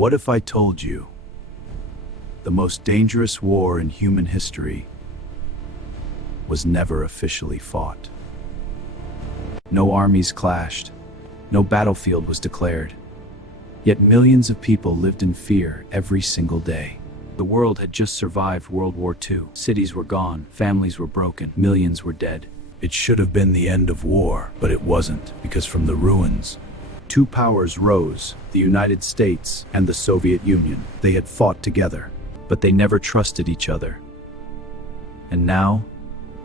What if I told you the most dangerous war in human history was never officially fought? No armies clashed, no battlefield was declared, yet millions of people lived in fear every single day. The world had just survived World War II. Cities were gone, families were broken, millions were dead. It should have been the end of war, but it wasn't, because from the ruins, two powers rose, the United States and the Soviet Union. They had fought together, but they never trusted each other. And now,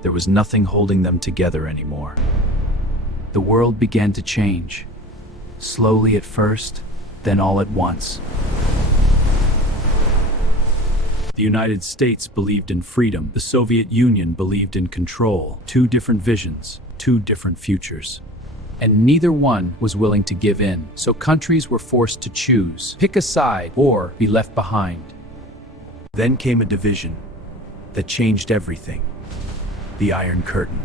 there was nothing holding them together anymore. The world began to change, slowly at first, then all at once. The United States believed in freedom. The Soviet Union believed in control. Two different visions, two different futures. And neither one was willing to give in. So countries were forced to choose, pick a side, or be left behind. Then came a division that changed everything. The Iron Curtain.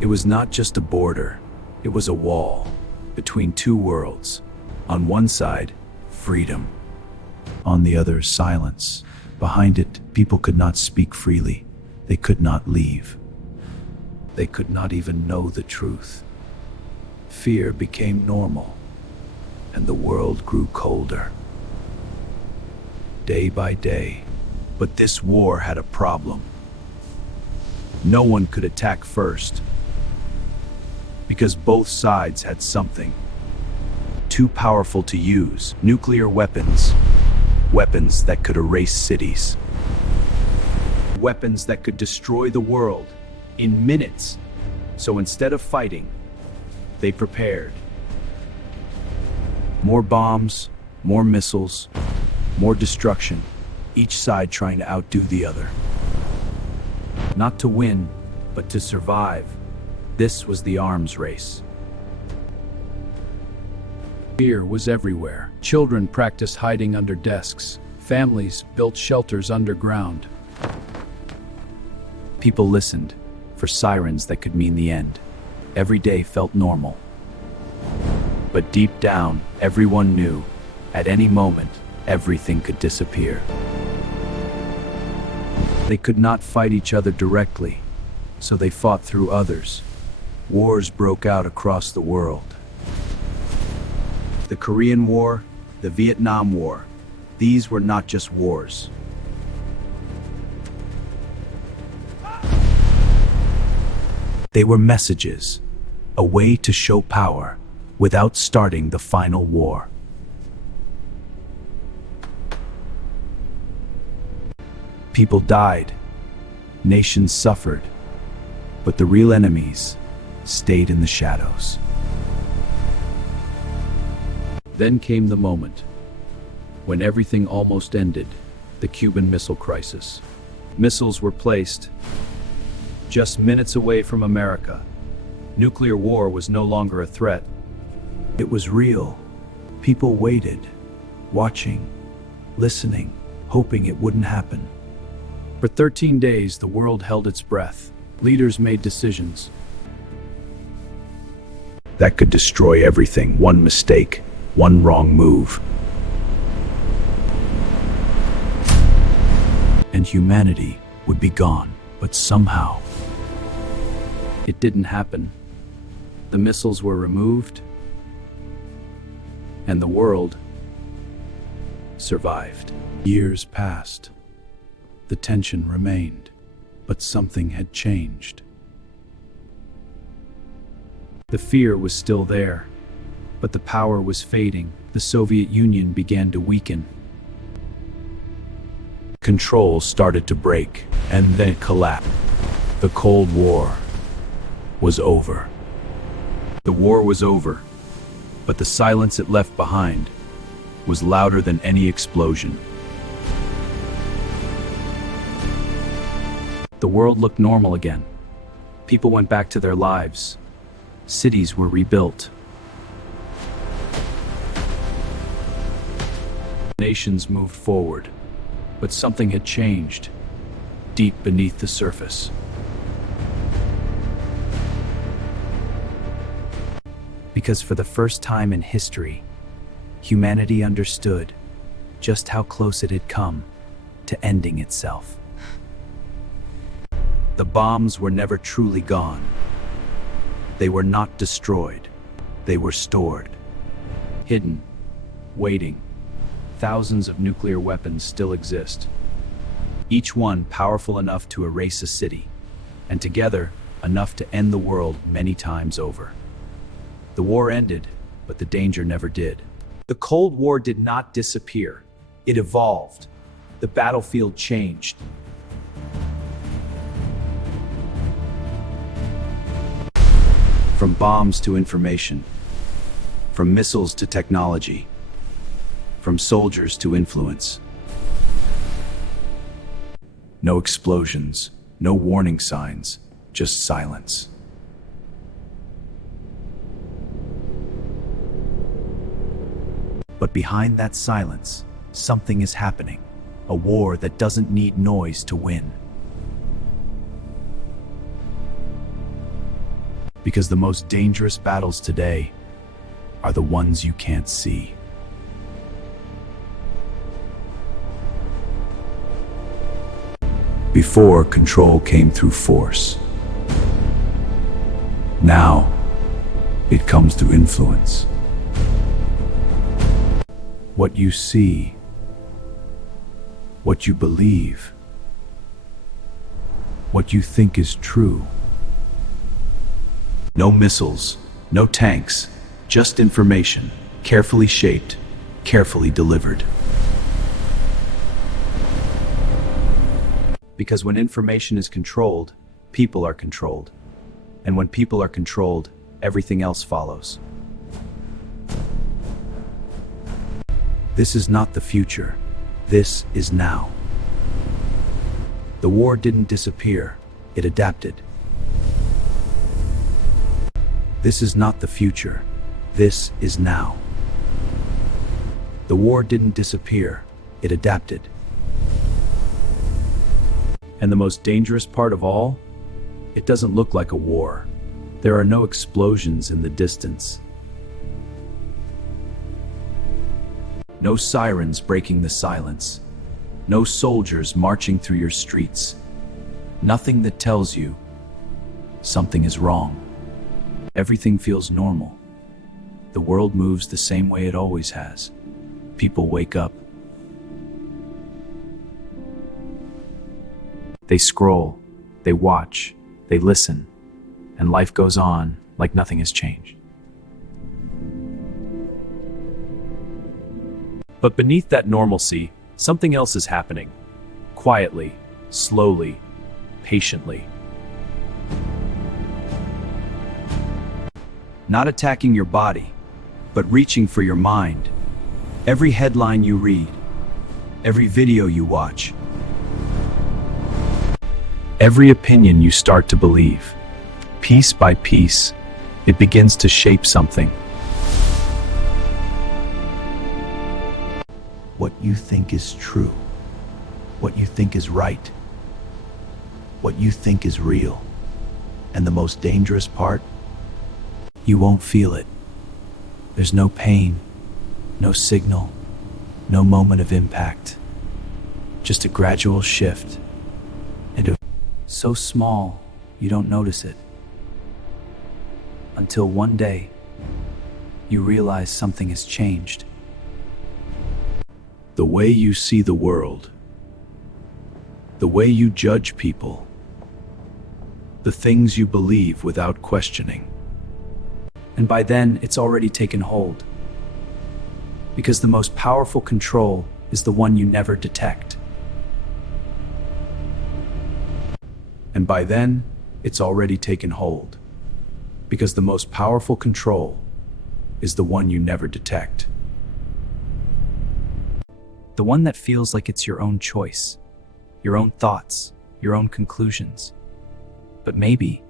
It was not just a border, it was a wall between two worlds. On one side, freedom. On the other, silence. Behind it, people could not speak freely. They could not leave. They could not even know the truth. Fear became normal, and the world grew colder. Day by day. But this war had a problem. No one could attack first, because both sides had something too powerful to use: nuclear weapons. Weapons that could erase cities. Weapons that could destroy the world in minutes. So instead of fighting, they prepared. More bombs, more missiles, more destruction, each side trying to outdo the other. Not to win, but to survive. This was the arms race. Fear was everywhere. Children practiced hiding under desks. Families built shelters underground. People listened for sirens that could mean the end. Every day felt normal. But deep down, everyone knew, at any moment, everything could disappear. They could not fight each other directly, so they fought through others. Wars broke out across the world. The Korean War, the Vietnam War, these were not just wars. They were messages, a way to show power without starting the final war. People died, nations suffered, but the real enemies stayed in the shadows. Then came the moment when everything almost ended, the Cuban Missile Crisis. Missiles were placed just minutes away from America. Nuclear war was no longer a threat. It was real. People waited, watching, listening, hoping it wouldn't happen. For 13 days, the world held its breath. Leaders made decisions that could destroy everything. One mistake, one wrong move, and humanity would be gone. But somehow, it didn't happen. The missiles were removed, and the world survived. Years passed. The tension remained, but something had changed. The fear was still there, but the power was fading. The Soviet Union began to weaken. Control started to break, and then it collapsed. The Cold War was over. The war was over, but the silence it left behind was louder than any explosion. The world looked normal again. People went back to their lives. Cities were rebuilt. Nations moved forward, but something had changed deep beneath the surface. Because for the first time in history, humanity understood just how close it had come to ending itself. The bombs were never truly gone. They were not destroyed. They were stored, hidden, waiting. Thousands of nuclear weapons still exist, each one powerful enough to erase a city, and together enough to end the world many times over. The war ended, but the danger never did. The Cold War did not disappear. It evolved. The battlefield changed. From bombs to information, from missiles to technology, from soldiers to influence. No explosions, no warning signs, just silence. But behind that silence, something is happening. A war that doesn't need noise to win. Because the most dangerous battles today are the ones you can't see. Before, control came through force. Now, it comes through influence. What you see, what you believe, what you think is true. No missiles, no tanks, just information, carefully shaped, carefully delivered. Because when information is controlled, people are controlled. And when people are controlled, everything else follows. This is not the future. This is now. The war didn't disappear. It adapted. This is not the future. This is now. The war didn't disappear. It adapted. And the most dangerous part of all, it doesn't look like a war. There are no explosions in the distance. No sirens breaking the silence. No soldiers marching through your streets. Nothing that tells you something is wrong. Everything feels normal. The world moves the same way it always has. People wake up. They scroll, they watch, they listen, and life goes on like nothing has changed. But beneath that normalcy, something else is happening. Quietly, slowly, patiently. Not attacking your body, but reaching for your mind. Every headline you read, every video you watch, every opinion you start to believe, piece by piece, it begins to shape something. What you think is true, what you think is right, what you think is real. And the most dangerous part, you won't feel it. There's no pain, no signal, no moment of impact. Just a gradual shift into so small you don't notice it. Until one day, you realize something has changed. The way you see the world, the way you judge people, the things you believe without questioning. And by then, it's already taken hold. Because the most powerful control is the one you never detect. And by then, it's already taken hold. Because the most powerful control is the one you never detect. The one that feels like it's your own choice, your own thoughts, your own conclusions. But maybe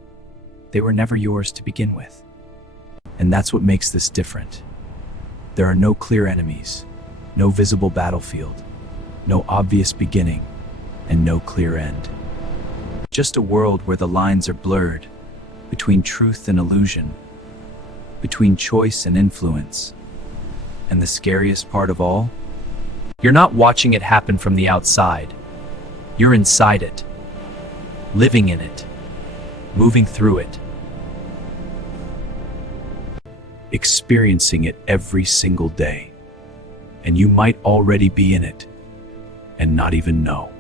they were never yours to begin with. And that's what makes this different. There are no clear enemies, no visible battlefield, no obvious beginning, and no clear end. Just a world where the lines are blurred between truth and illusion, between choice and influence. And the scariest part of all, You're not watching it happen from the outside. You're inside it, living in it, moving through it. Experiencing it every single day. And you might already be in it and not even know.